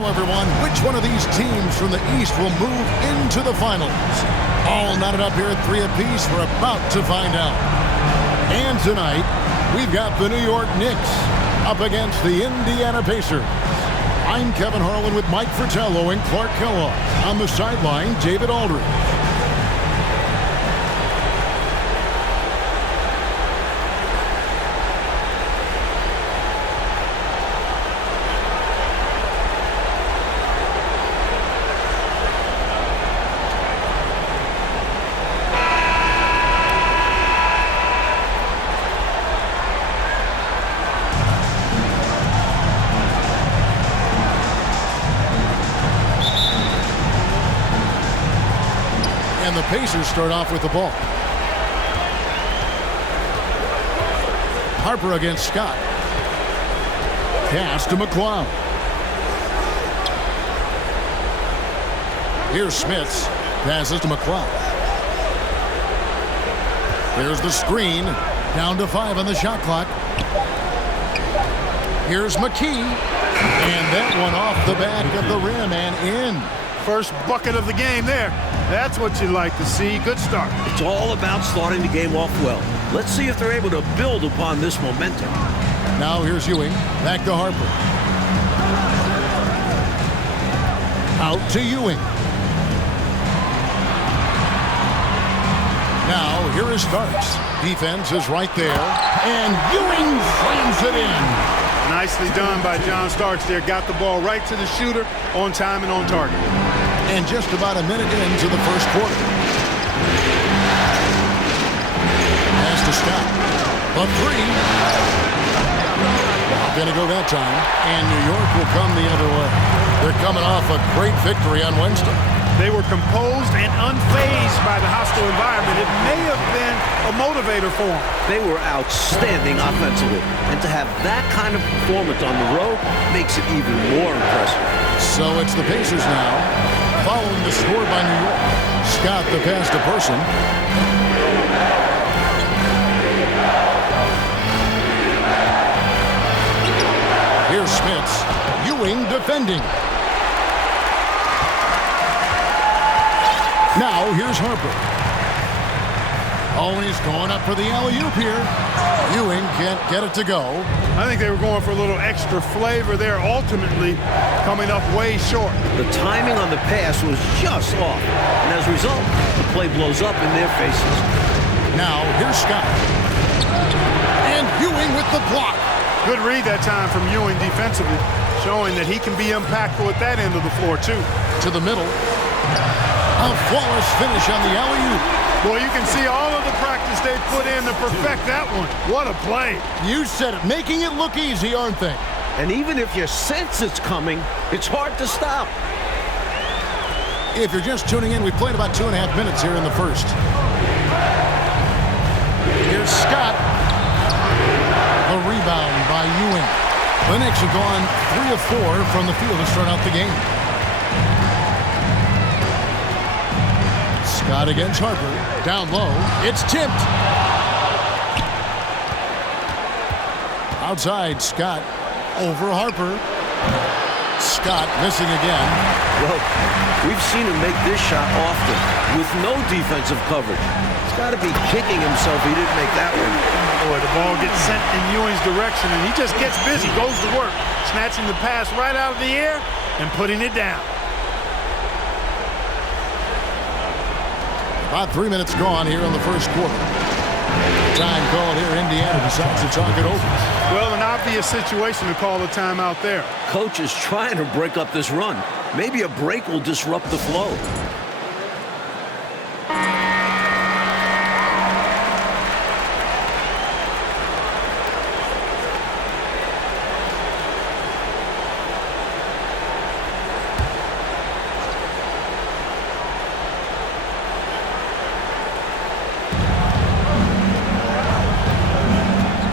Everyone, which one of these teams from the East will move into the finals? All knotted up here at 3 apiece. We're about to find out. And tonight, we've got the New York Knicks up against the Indiana Pacers. I'm Kevin Harlan with Mike Fratello and Clark Kellogg. On the sideline, David Aldridge. And the Pacers start off with the ball. Harper against Scott. Pass to McCloud. Here's Smits. Passes to McCloud. There's the screen. Down to 5 on the shot clock. Here's McKee. And that one off the back of the rim and in. First bucket of the game there. That's what you like to see. Good start. It's all about starting the game off well. Let's see if they're able to build upon this momentum. Now here's Ewing. Back to Harper. Out to Ewing. Now here is Starks. Defense is right there. And Ewing slams it in. Nicely done by John Starks there. Got the ball right to the shooter on time and on target. And just about a minute into the first quarter. Pass to Scott. A three. Not going to go that time. And New York will come the other way. They're coming off a great victory on Wednesday. They were composed and unfazed by the hostile environment. It may have been a motivator for them. They were outstanding offensively. And to have that kind of performance on the road makes it even more impressive. So it's the Pacers now, following the score by New York. Scott the pass to Person. Here's Smits. Ewing defending. Now here's Harper. Oh, and he's going up for the alley-oop here. Ewing can't get it to go. I think they were going for a little extra flavor there, ultimately coming up way short. The timing on the pass was just off. And as a result, the play blows up in their faces. Now here's Scott. And Ewing with the block. Good read that time from Ewing defensively, showing that he can be impactful at that end of the floor, too. To the middle. A flawless finish on the alley-oop. Boy, you can see all of the practice they put in to perfect that one. What a play. You said it. Making it look easy, aren't they? And even if you sense it's coming, it's hard to stop. If you're just tuning in, we played about 2.5 minutes here in the first. Here's Scott. A rebound by Ewing. The Knicks have gone 3 of 4 from the field to start out the game. Scott against Harper. Down low. It's tipped. Outside, Scott. Over Harper. Scott missing again. Well, we've seen him make this shot often with no defensive coverage. He's got to be kicking himself he didn't make that one. Boy, the ball gets sent in Ewing's direction, and he just gets busy, goes to work, snatching the pass right out of the air and putting it down. About 3 minutes gone here in the first quarter. Time called here. Indiana decides to talk it over. Well, an obvious situation to call a timeout there. Coach is trying to break up this run. Maybe a break will disrupt the flow.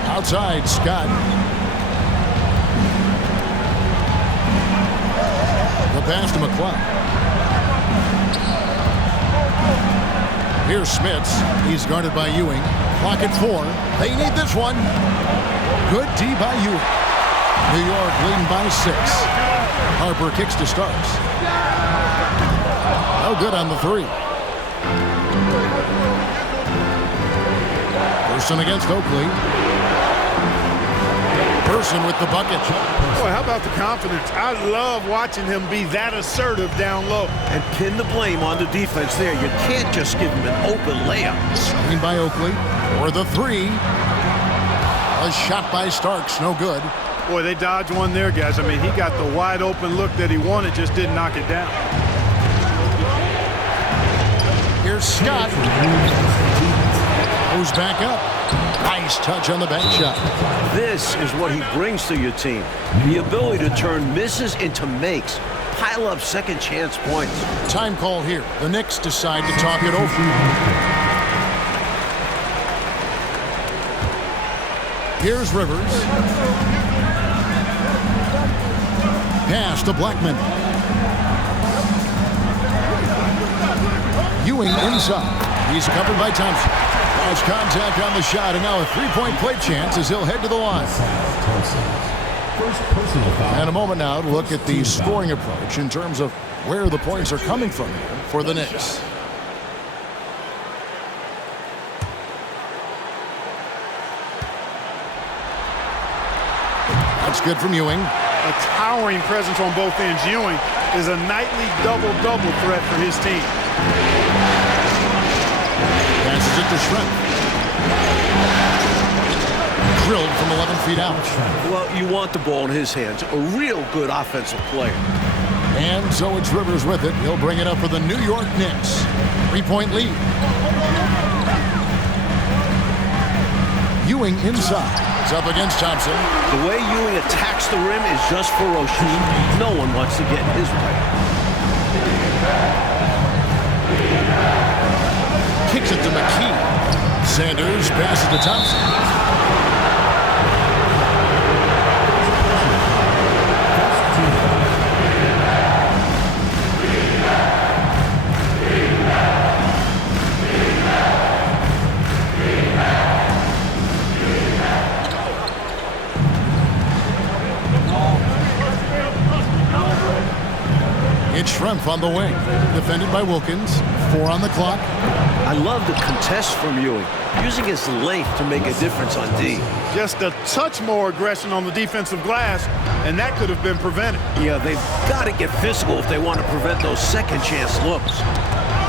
Outside, Scott. The pass to McCloud. Here's Smits. He's guarded by Ewing. Clock at 4. They need this one. Good D by Ewing. New York leading by 6. Harper kicks to Starks. No good on the three. Person against Oakley. Person with the bucket. Boy, how about the confidence? I love watching him be that assertive down low. And pin the blame on the defense there. You can't just give him an open layup. Screen by Oakley. For the three. A shot by Starks. No good. Boy, they dodged one there, guys. I mean, he got the wide open look that he wanted, just didn't knock it down. Here's Scott. Goes back up. Nice touch on the bank shot. This is what he brings to your team. The ability to turn misses into makes. Pile up second chance points. Time call here. The Knicks decide to talk it over. Here's Rivers. Pass to Blackman. Ewing inside. He's covered by Thompson. Lost contact on the shot, and now a three-point play chance as he'll head to the line. And a moment now to look at the scoring approach in terms of where the points are coming from here for the Knicks. That's good from Ewing. A towering presence on both ends. Ewing is a nightly double-double threat for his team. Passes it to Schrempf. Drilled from 11 feet out. Well, you want the ball in his hands. A real good offensive player. And so it's Rivers with it. He'll bring it up for the New York Knicks. 3-point lead. Ewing inside. It's up against Thompson. The way Ewing attacks the rim is just ferocious. No one wants to get in his way. Kicks it to McKee. Sanders passes to Thompson. It's Schrempf on the wing. Defended by Wilkins. 4 on the clock. I love the contest from Ewing, using his length to make a difference on D. Just a touch more aggression on the defensive glass, and that could have been prevented. Yeah, they've got to get physical if they want to prevent those second chance looks.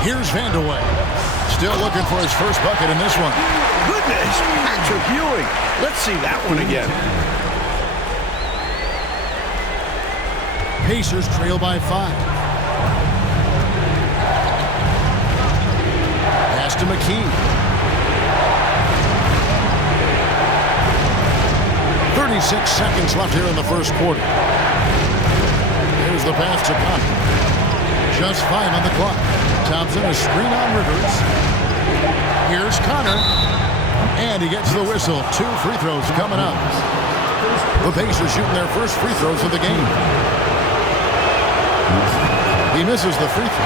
Here's Vandeweghe. Still looking for his first bucket in this one. Goodness, Patrick Ewing. Let's see that one again. Pacers trail by 5. Pass to McKee. 36 seconds left here in the first quarter. Here's the pass to Connor. Just 5 on the clock. Thompson, a screen on Rivers. Here's Connor. And he gets the whistle. 2 free throws coming up. The Pacers shooting their first free throws of the game. He misses the free throw.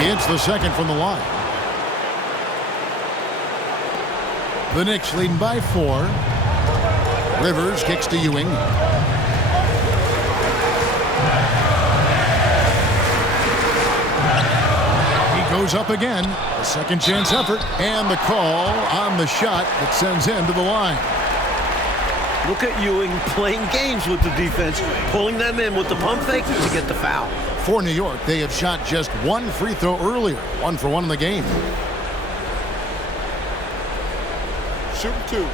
He hits the second from the line. The Knicks leading by 4. Rivers kicks to Ewing. He goes up again. A second chance effort. And the call on the shot that sends him to the line. Look at Ewing playing games with the defense, pulling them in with the pump fake to get the foul. For New York, they have shot just 1 free throw earlier. 1 for 1 in the game. Shoot 2.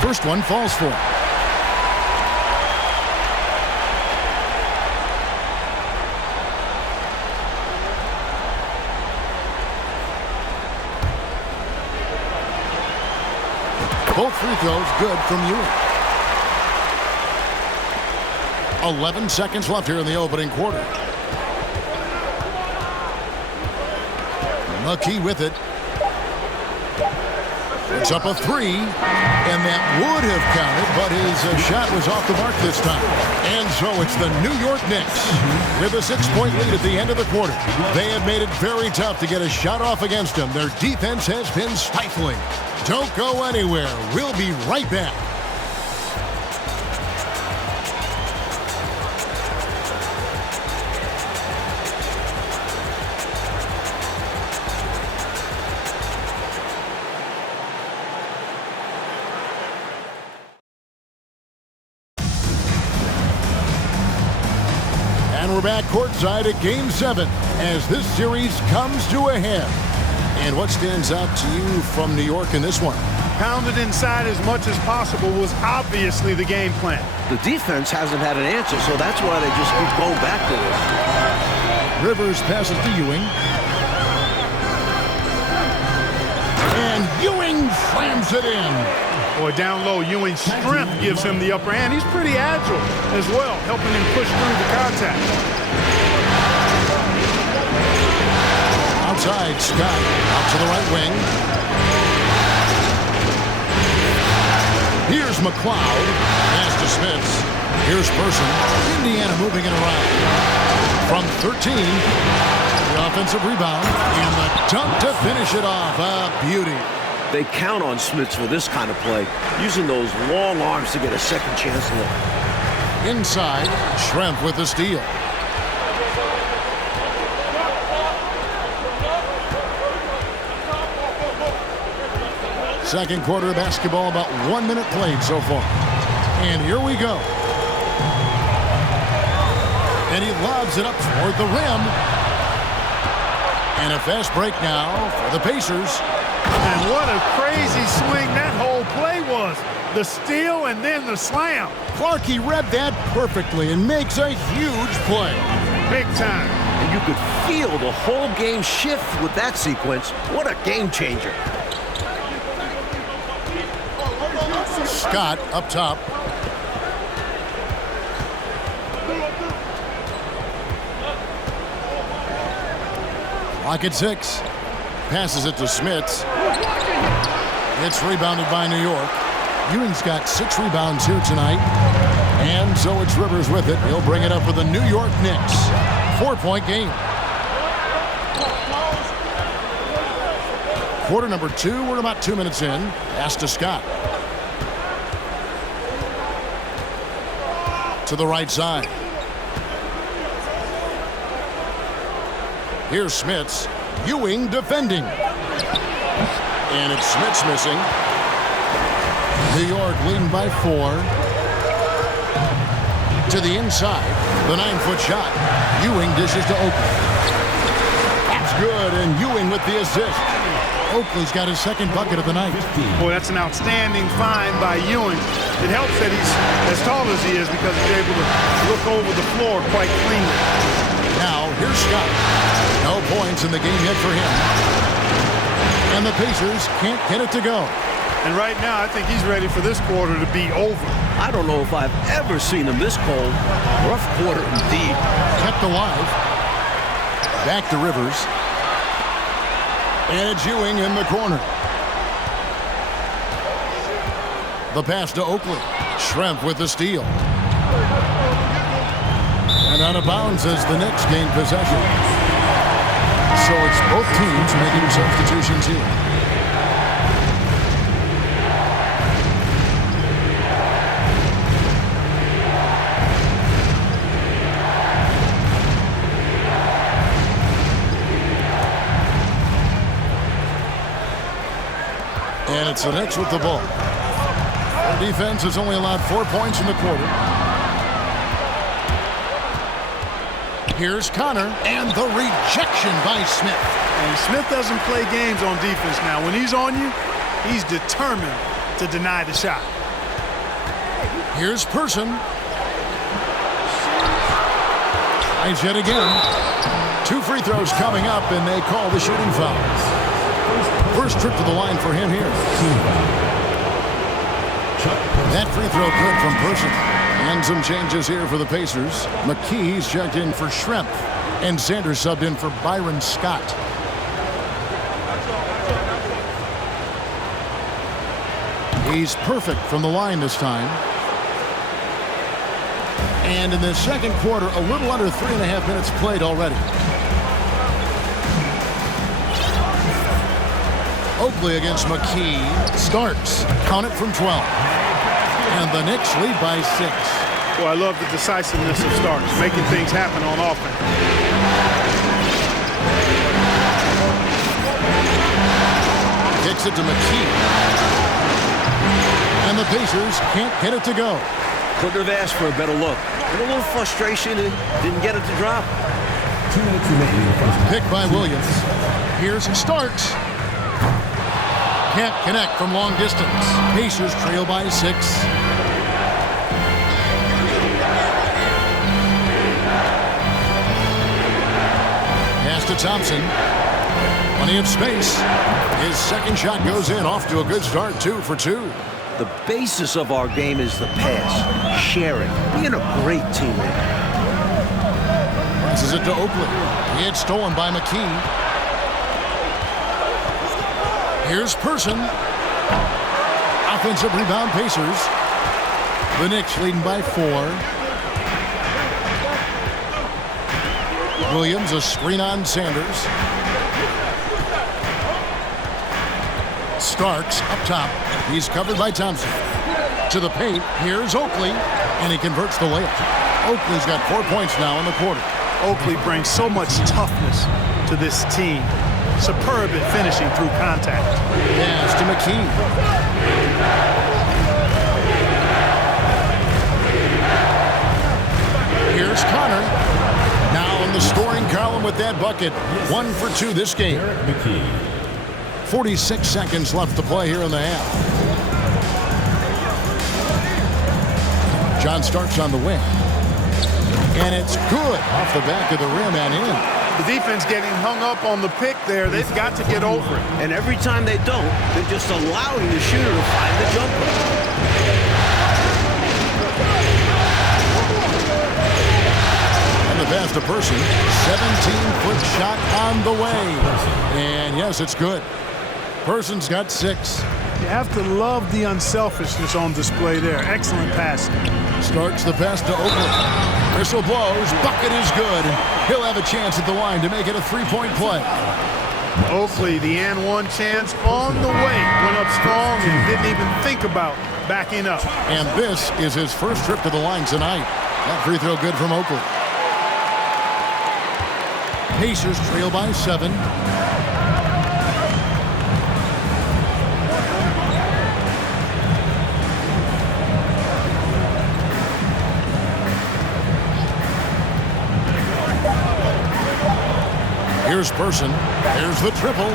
First one falls for him. Both free throws good from Ewing. 11 seconds left here in the opening quarter. McKee with it. It's up a three, and that would have counted, but his shot was off the mark this time. And so it's the New York Knicks with a 6-point lead at the end of the quarter. They have made it very tough to get a shot off against them. Their defense has been stifling. Don't go anywhere. We'll be right back. We're back courtside at Game 7 as this series comes to a head. And what stands out to you from New York in this one? Pounded inside as much as possible was obviously the game plan. The defense hasn't had an answer, so that's why they just keep going back to this. Rivers passes to Ewing. And Ewing slams it in. Boy, down low, Ewing's strength gives him the upper hand. He's pretty agile as well, helping him push through the contact. Outside, Scott out to the right wing. Here's McLeod. Pass to Smith. Here's Person. Indiana moving it around. From 13, the offensive rebound. And the dunk to finish it off. A beauty. They count on Smits for this kind of play, using those long arms to get a second chance look. Inside, Schrempf with the steal. Second quarter of basketball, about 1 minute played so far. And here we go. And he lobs it up toward the rim. And a fast break now for the Pacers. And what a crazy swing that whole play was. The steal and then the slam. Clarkey read that perfectly and makes a huge play. Big time. And you could feel the whole game shift with that sequence. What a game changer. Scott up top. Clock at 6. Passes it to Smits. It's rebounded by New York. Ewing's got 6 rebounds here tonight. And so it's Rivers with it. He'll bring it up for the New York Knicks. 4-point game. Quarter number 2. We're about 2 minutes in. Pass to Scott. To the right side. Here's Smits. Ewing defending. And it's Smits missing. New York leading by 4. To the inside. The 9-foot shot. Ewing dishes to Oakley. That's good, and Ewing with the assist. Oakley's got his second bucket of the night. Boy, that's an outstanding find by Ewing. It helps that he's as tall as he is because he's able to look over the floor quite cleanly. Now, here's Scott. No points in the game yet for him. And the Pacers can't get it to go. And right now, I think he's ready for this quarter to be over. I don't know if I've ever seen him this cold. Rough quarter indeed. Kept alive. Back to Rivers. And it's Ewing in the corner. The pass to Oakley. Schrempf with the steal. And out of bounds as the Knicks gain possession. So it's both teams making substitutions here. And it's the Knicks with the ball. Their defense has only allowed 4 points in the quarter. Here's Connor, and the rejection by Smith. And Smith doesn't play games on defense now. When he's on you, he's determined to deny the shot. Here's Person. Tries yet again. 2 free throws coming up, and they call the shooting foul. First trip to the line for him here. That free throw good from Person. And some changes here for the Pacers. McKee's checked in for Schrempf. And Sanders subbed in for Byron Scott. He's perfect from the line this time. And in the second quarter, a little under 3.5 minutes played already. Oakley against McKee. Starks. Count it from 12. And the Knicks lead by 6. Well, I love the decisiveness of Starks, making things happen on offense. Kicks it to McKee. And the Pacers can't get it to go. Couldn't have asked for a better look. And a little frustration and didn't get it to drop. 2 minutes remaining. Pick by Williams. Here's Starks. Can't connect from long distance. Pacers trail by 6. Pass to Thompson. Plenty of space. His second shot goes in. Off to a good start. 2 for 2. The basis of our game is the pass, sharing, being a great teammate. Passes it to Oakley. It's stolen by McKee. Here's Person. Offensive rebound, Pacers. The Knicks leading by 4. Williams, a screen on Sanders. Starks up top. He's covered by Thompson. To the paint. Here's Oakley. And he converts the layup. Oakley's got 4 points now in the quarter. Oakley brings so much toughness to this team. Superb at finishing through contact. Pass to McKee. Here's Connor. Now in the scoring column with that bucket. 1 for 2 this game. 46 seconds left to play here in the half. John Starks on the wing. And it's good off the back of the rim and in. The defense getting hung up on the pick there. They've got to get over it. And every time they don't, they're just allowing the shooter to find the jumper. And the pass to Person. 17-foot shot on the way. And yes, it's good. Person's got 6. You have to love the unselfishness on display there. Excellent passing. Starts the pass to Oakley. Whistle blows. Bucket is good. He'll have a chance at the line to make it a 3-point play. Oakley, the and one chance on the way. Went up strong and didn't even think about backing up. And this is his first trip to the line tonight. That free throw good from Oakley. Pacers trail by 7. Here's Person. There's the triple.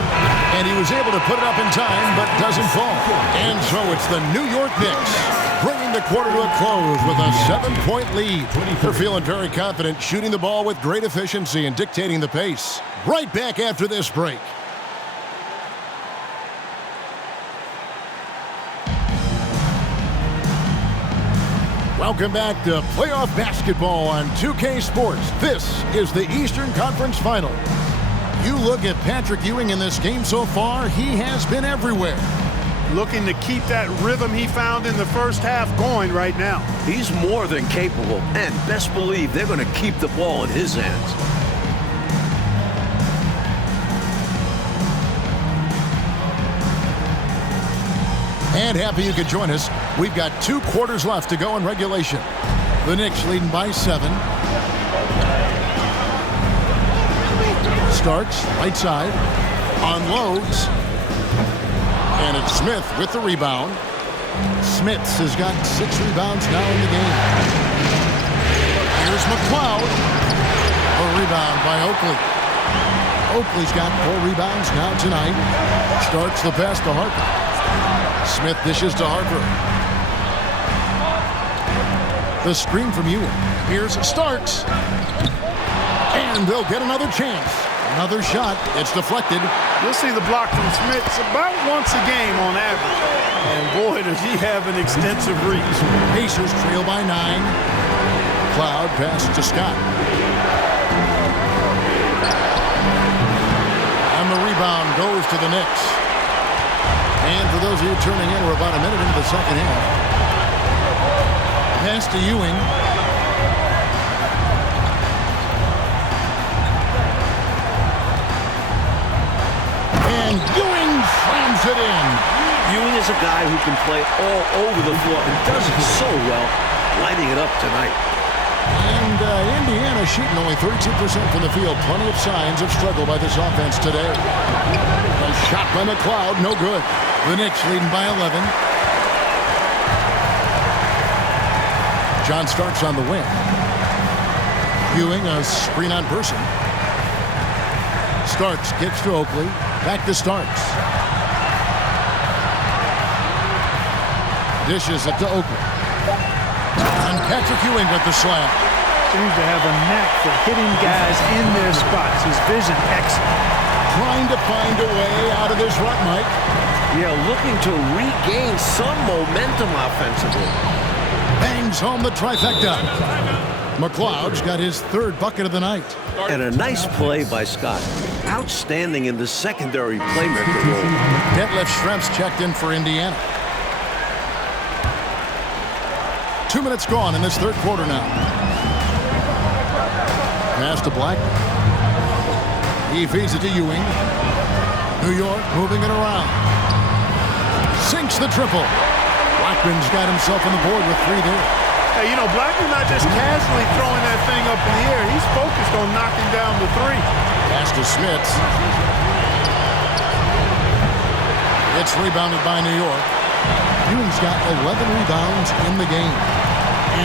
And he was able to put it up in time, but doesn't fall. And so it's the New York Knicks bringing the quarter to a close with a 7-point lead. They're feeling very confident, shooting the ball with great efficiency and dictating the pace. Right back after this break. Welcome back to playoff basketball on 2K Sports. This is the Eastern Conference Final. You look at Patrick Ewing in this game so far, he has been everywhere. Looking to keep that rhythm he found in the first half going right now. He's more than capable, and best believe they're going to keep the ball in his hands. And happy you could join us. We've got 2 quarters left to go in regulation. The Knicks leading by 7. Starts right side, unloads, and it's Smith with the rebound. Smits has got 6 rebounds now in the game. Here's McLeod. A rebound by Oakley. Oakley's got 4 rebounds now tonight. Starts the pass to Harper. Smith dishes to Harper. The screen from Ewing. Here's Starks. And they'll get another chance. Another shot. It's deflected. You'll see the block from Smits about once a game on average. And boy, does he have an extensive reach. Pacers trail by 9. Cloud pass to Scott. And the rebound goes to the Knicks. And for those of you turning in, we're about a minute into the second half. Pass to Ewing. And Ewing slams it in. Ewing is a guy who can play all over the floor and does it so well, lighting it up tonight. And Indiana shooting only 32% from the field. Plenty of signs of struggle by this offense today. A shot by McLeod, no good. The Knicks leading by 11. John Starks on the wing. Ewing a screen on Person. Starks gets to Oakley. Back to Starks. Dishes it to Oakley. And Patrick Ewing with the slam. Seems to have a knack for hitting guys in their spots. His vision excellent. Trying to find a way out of this rut, Mike. Yeah, looking to regain some momentum offensively. Bangs home the trifecta. McLeod's got his third bucket of the night. And a nice play by Scott. Outstanding in the secondary playmaker role. Detlef Schrempf's checked in for Indiana. 2 minutes gone in this third quarter now. Pass to Blackman. He feeds it to Ewing. New York moving it around. Sinks the triple. Blackman's got himself on the board with 3 there. Hey, you know, Blackman's not just casually throwing that thing up in the air. He's focused on knocking down the 3. Pass to Smits. It's rebounded by New York. Ewing's got 11 rebounds in the game.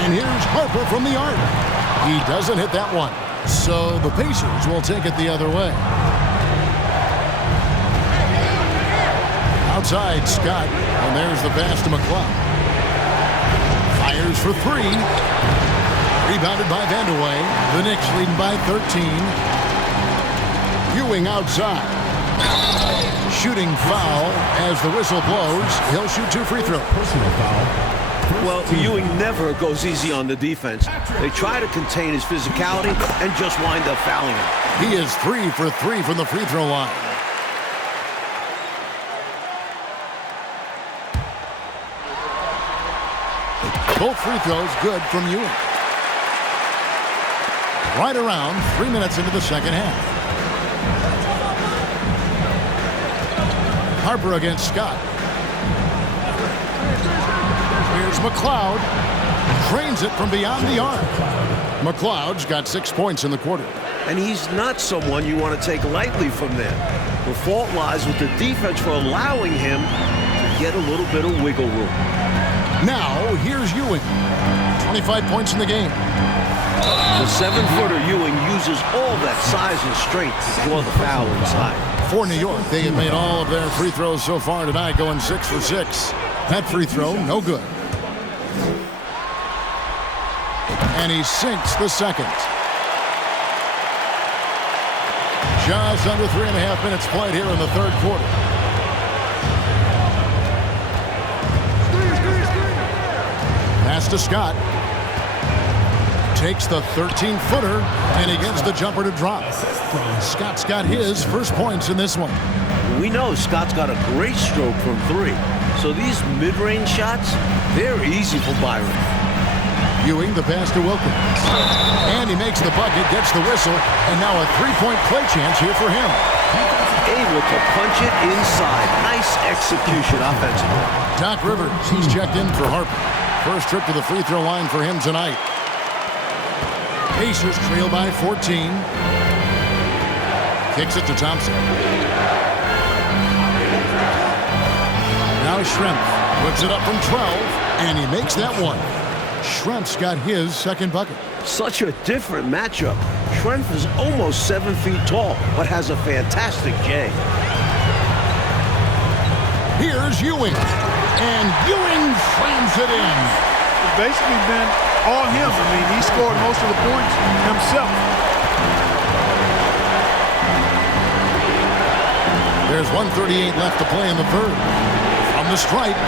And here's Harper from the arc. He doesn't hit that one. So the Pacers will take it the other way. Outside, Scott. And there's the pass to McLeod. Fires for 3. Rebounded by Vandeweghe. The Knicks leading by 13. Ewing outside. Shooting foul as the whistle blows. He'll shoot 2 free throws. Personal foul. Well, Ewing never goes easy on the defense. They try to contain his physicality and just wind up fouling him. He is 3 for 3 from the free throw line. Both free throws good from Ewing. Right around 3 minutes into the second half. Harper against Scott. Here's McLeod. Trains it from beyond the arc. McLeod's got 6 points in the quarter. And he's not someone you want to take lightly from there. The fault lies with the defense for allowing him to get a little bit of wiggle room. Now, here's Ewing. 25 points in the game. The 7-footer Ewing uses all that size and strength to draw the foul inside. For New York, they have made all of their free throws so far tonight, going 6 for 6. That free throw, no good. And he sinks the second. Just under 3.5 minutes played here in the third quarter. Pass to Scott. Takes the 13-footer, and he gets the jumper to drop. Scott's got his first points in this one. We know Scott's got a great stroke from 3. So these mid-range shots, they're easy for Byron. Ewing, the pass to Wilkins. And he makes the bucket, gets the whistle, and now a 3-point play chance here for him. Able to punch it inside. Nice execution offensively. Doc Rivers, he's checked in for Harper. First trip to the free throw line for him tonight. Pacers trail by 14. Kicks it to Thompson. Now Schrempf puts it up from 12, and he makes that one. Schrempf's got his second bucket. Such a different matchup. Schrempf is almost 7 feet tall, but has a fantastic J. Here's Ewing, and Ewing slams it in. It's basically been all him. I mean, he scored most of the points himself. There's 1:38 left to play in the third. From the stripe,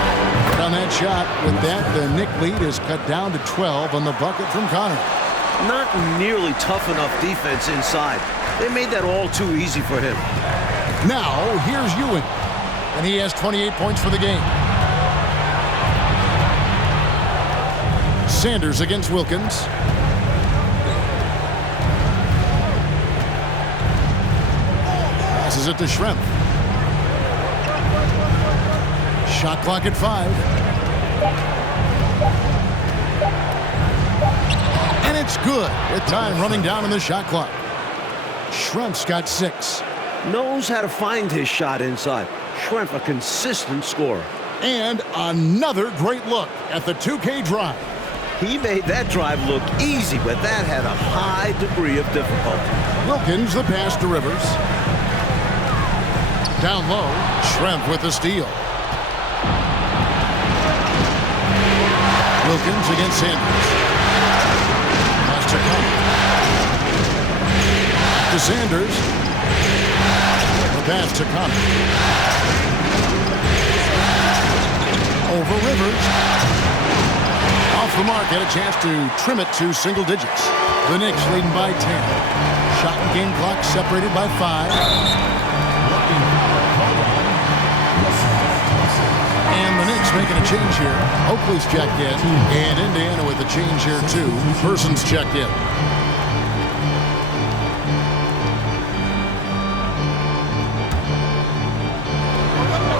on that shot. With that, the Knick lead is cut down to 12 on the bucket from Connor. Not nearly tough enough defense inside. They made that all too easy for him. Now, here's Ewing. and he has 28 points for the game. Sanders against Wilkins. Passes it to Schrempf. Shot clock at 5. And it's good with time running down in the shot clock. Schrempf's got 6. Knows how to find his shot inside. Schrempf, a consistent scorer. And another great look at the 2K drive. He made that drive look easy, but that had a high degree of difficulty. Wilkins the pass to Rivers. Down low, Schrempf with the steal. Wilkins against Sanders. Pass to Connor. To Sanders. The pass to Connor. Over Rivers. Off the mark, had a chance to trim it to single digits. The Knicks leading by 10. Shot and game clock separated by 5. And the Knicks making a change here. Oakley's checked in. And Indiana with a change here too. Person's checked in.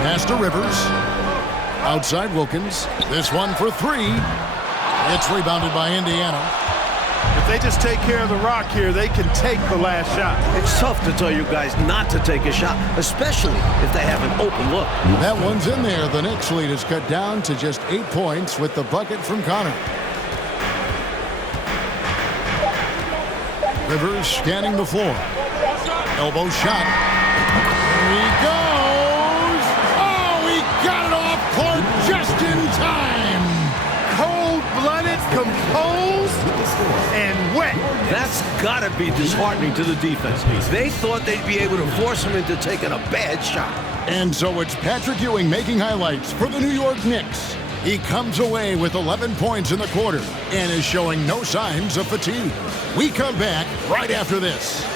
Pass to Rivers. Outside Wilkins. This one for 3. It's rebounded by Indiana. If they just take care of the rock here, they can take the last shot. It's tough to tell you guys not to take a shot, especially if they have an open look. That one's in there. The Knicks lead is cut down to just 8 points with the bucket from Connor. Rivers scanning the floor. Elbow shot. Here he goes. Oh, he got it off court just in time. Cold-blooded, composed, and wet. That's got to be disheartening to the defense. They thought they'd be able to force him into taking a bad shot. And so it's Patrick Ewing making highlights for the New York Knicks. He comes away with 11 points in the quarter and is showing no signs of fatigue. We come back right after this.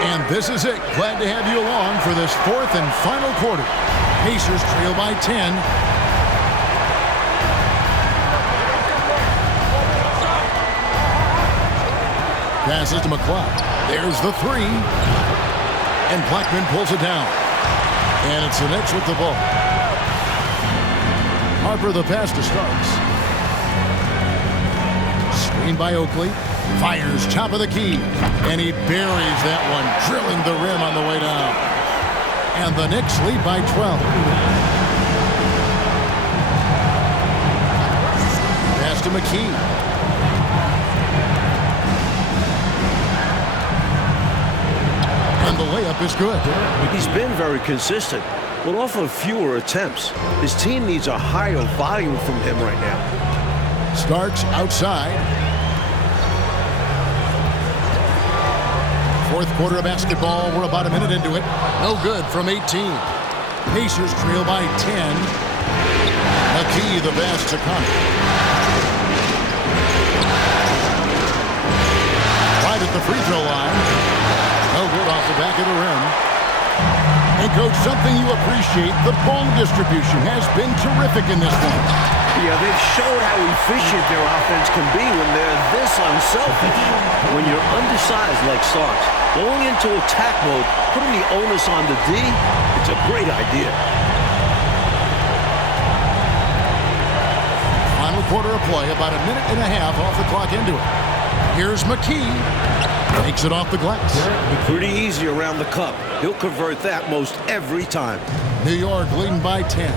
And this is it. Glad to have you along for this 4th and final quarter. Pacers trail by 10. Passes to McCloud. There's the 3. And Blackman pulls it down. And it's the Knicks with the ball. Harper the pass to Starks. Screened by Oakley. Fires top of the key. And he buries that one, drilling the rim on the way down. And the Knicks lead by 12. Pass to McKee. And the layup is good. He's been very consistent, but off of fewer attempts. His team needs a higher volume from him right now. Starks outside. 4th quarter of basketball. We're about a minute into it. No good from 18. Pacers trail by 10. McKee the pass to Connor. Right at the free throw line. No good off the back of the rim. And Coach, something you appreciate, the ball distribution has been terrific in this one. Yeah, they've showed how efficient their offense can be when they're this unselfish. When you're undersized like Starks, going into attack mode, putting the onus on the D, it's a great idea. Final quarter of play, about a minute and a half off the clock into it. Here's McKee. Takes it off the glass. Pretty easy around the cup. He'll convert that most every time. New York leading by 10.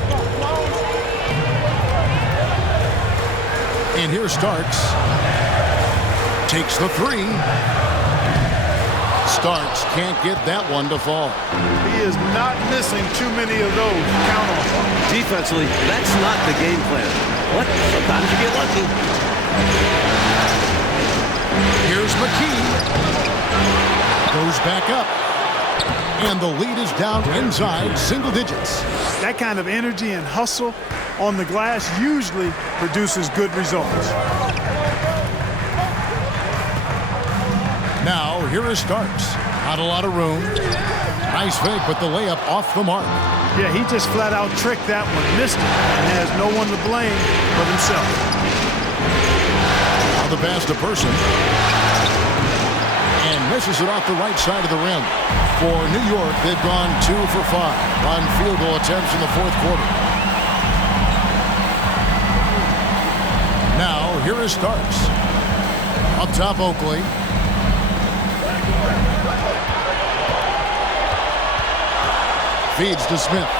And here's Starks. Takes the 3. Starks can't get that one to fall. He is not missing too many of those. Count on him. Defensively, that's not the game plan. But sometimes you get lucky. Here's McKee. Goes back up. And the lead is down inside single digits. That kind of energy and hustle on the glass usually produces good results. Now, here is Starks. Not a lot of room. Nice fake, but the layup off the mark. Yeah, he just flat out tricked that one, missed it, and has no one to blame but himself. Now the pass to Person. And misses it off the right side of the rim. For New York, they've gone 2 for 5 on field goal attempts in the fourth quarter. Now, here is Starks. Up top, Oakley. Feeds to Smith.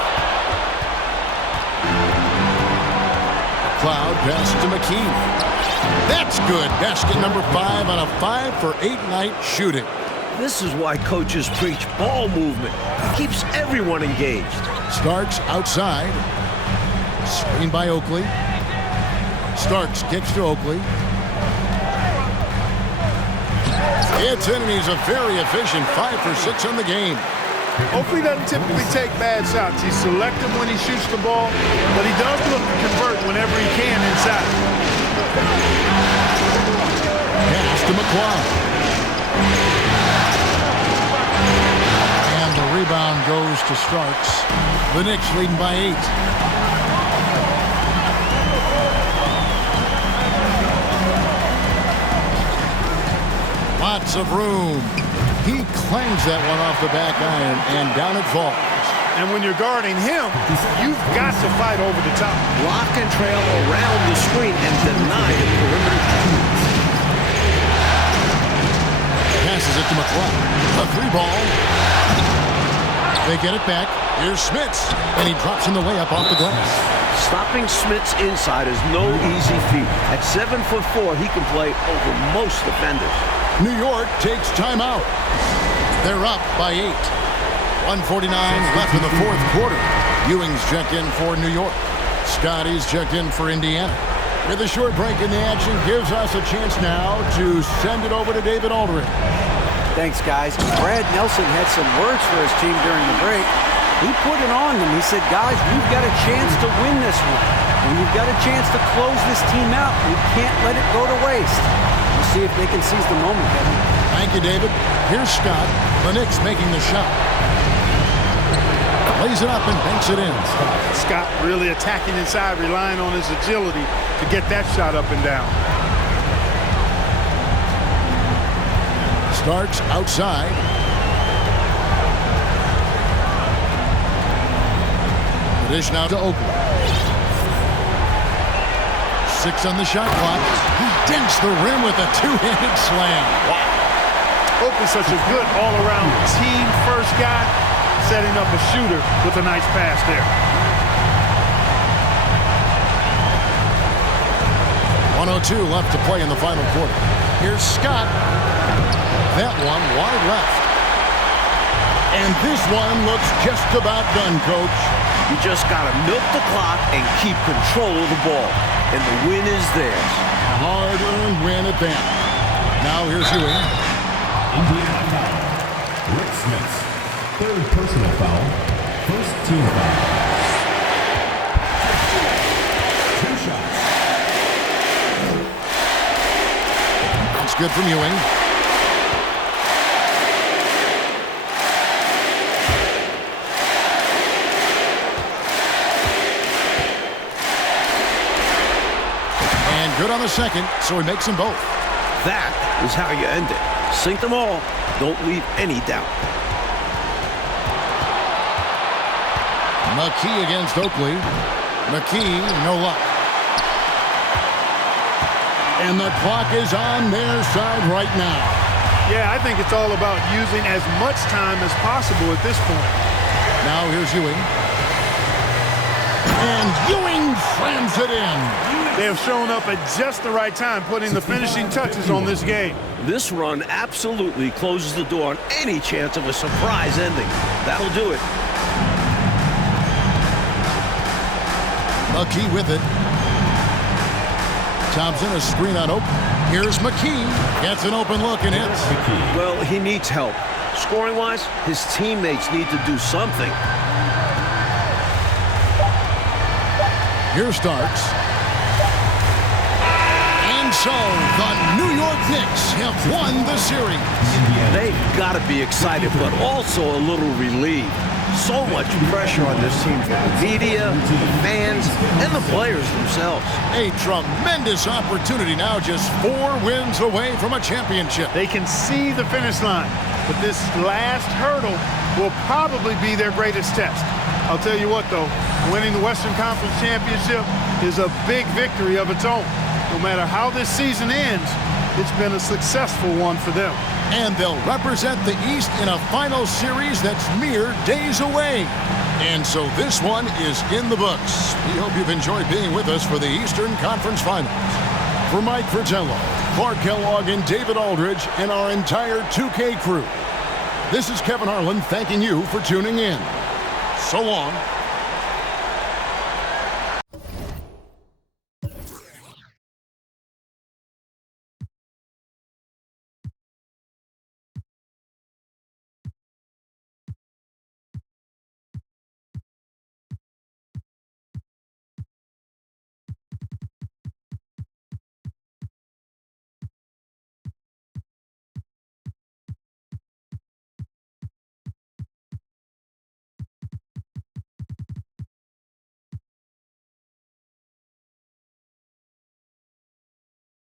Cloud pass to McKee. That's good. Basket number 5 on a 5 for 8 night shooting. This is why coaches preach ball movement. It keeps everyone engaged. Starks outside. Screen by Oakley. Starks kicks to Oakley. It's in, and he's a very efficient 5 for 6 on the game. Oakley doesn't typically take bad shots. He's selective when he shoots the ball, but he does look to convert whenever he can inside. Pass to McCloud. And the rebound goes to Starks. The Knicks leading by 8. Lots of room. He clangs that one off the back iron, and down it falls. And when you're guarding him, you've got to fight over the top. Block and trail around the screen and deny the perimeter. Passes it to McCloud. A 3-ball. They get it back. Here's Smits, and he drops in the layup off the glass. Stopping Smits inside is no easy feat. At 7'4", he can play over most defenders. New York takes timeout. They're up by 8. 1:49 left in the fourth quarter. Ewing's checked in for New York. Scotty's checked in for Indiana. With a short break in the action, gives us a chance now to send it over to David Aldridge. Thanks, guys. Brad Nelson had some words for his team during the break. He put it on them. He said, guys, we've got a chance to win this one. And we've got a chance to close this team out. We can't let it go to waste. We'll see if they can seize the moment, Kevin. Thank you, David. Here's Scott. The Knicks making the shot. Lays it up and banks it in. Scott really attacking inside, relying on his agility to get that shot up and down. Starks outside. Dish now to Oakley. 6 on the shot clock. He dinks the rim with a two-handed slam. Wow. Oakley's such a good all-around team first guy, setting up a shooter with a nice pass there. 1:02 left to play in the final quarter. Here's Scott. That one wide left. And this one looks just about done, Coach. You just got to milk the clock and keep control of the ball. And the win is theirs. A hard-earned win at that. Now here's Ewing. Indiana foul. Rick Smith. Third personal foul. First team foul. 2 shots. That's good from Ewing. Good on the second, so he makes them both. That is how you end it. Sink them all. Don't leave any doubt. McKee against Oakley. McKee, no luck. And the clock is on their side right now. Yeah, I think it's all about using as much time as possible at this point. Now here's Ewing. And Ewing slams it in. They have shown up at just the right time, putting the finishing touches on this game. This run absolutely closes the door on any chance of a surprise ending. That'll do it. McKee with it. Thompson, a screen on Oak. Here's McKee. Gets an open look and hits. Well, he needs help. Scoring-wise, his teammates need to do something. Here Starks. And so the New York Knicks have won the series. They've got to be excited, but also a little relieved. So much pressure on this team from the media, the fans, and the players themselves. A tremendous opportunity now, just 4 wins away from a championship. They can see the finish line, but this last hurdle will probably be their greatest test. I'll tell you what, though, winning the Western Conference Championship is a big victory of its own. No matter how this season ends, it's been a successful one for them. And they'll represent the East in a final series that's mere days away. And so this one is in the books. We hope you've enjoyed being with us for the Eastern Conference Finals. For Mike Fratello, Clark Kellogg, and David Aldridge, and our entire 2K crew, this is Kevin Harlan thanking you for tuning in. So long.